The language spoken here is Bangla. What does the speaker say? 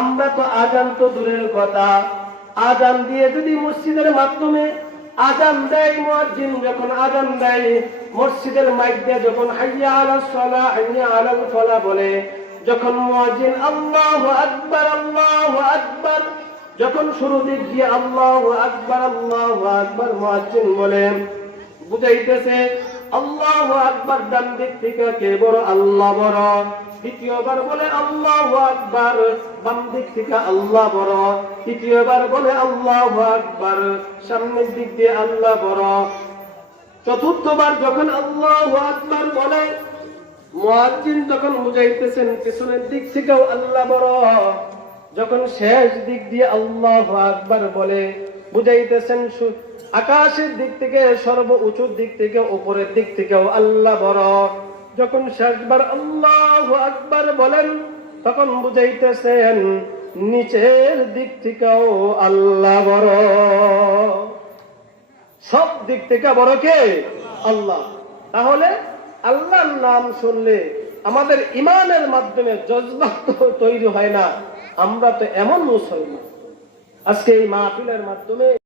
আমরা তো আজান তো দূরের কথা, আজান দিয়ে যদি মসজিদের মাধ্যমে আজান দেয়, মুয়াজ্জিন যখন আজান দেয় মসজিদের মাইক দিয়ে যখন হাইয়া আলাস সালাহ হাইয়া আলাল ফালাহ বলে, যখন মুয়াজ্জিন আল্লাহু আকবার যখন শুরু দিক দিয়ে আল্লাহু আকবার মুয়াজ্জিন বলেন, বুঝাইতেছে আল্লাহু আকবার ডান দিক থেকে কে বড়? আল্লাহ বড়। দ্বিতীয়বার বলে আল্লাহু আকবার, বাম দিক থেকে আল্লাহ বড়। তৃতীয়বার বলে আল্লাহু আকবার, সামনের দিক দিয়ে আল্লাহ বড়। চতুর্থবার যখন আল্লাহু আকবার বলে, মুয়াজ্জিন তখন বুঝাইতেছেন পিছনের দিক থেকেও আল্লাহ বড়। যখন শেষ দিক দিয়ে আল্লাহু আকবার বলে, বুঝাইতেছেন আকাশের দিক থেকে সর্ব উঁচুর দিক থেকে উপরের দিক থেকেও আল্লাহ বড়। যখন শেষবার আল্লাহু আকবার বলেন, তখন বুঝাইতেছেন নিচের দিক থেকেও আল্লাহ বড়। সব দিক থেকে বড় কে? আল্লাহ। তাহলে আল্লাহর নাম শুনলে আমাদের ইমানের মাধ্যমে জজবা তৈরি হয় না। আমরা তো এমন মুসলমান, আজকে এই মাহফিলের মাধ্যমে